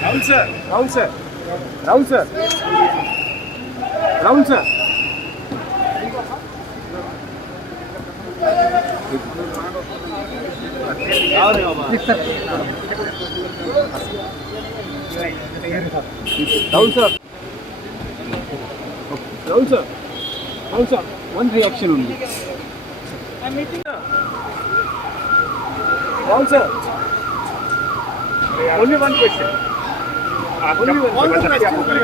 Rahul sir, Rahul sir, Rahul sir, Rahul sir. Rahul sir, Rahul sir, Rahul sir. One reaction only. I'm meeting her. Rahul sir. Only one question. Only one question.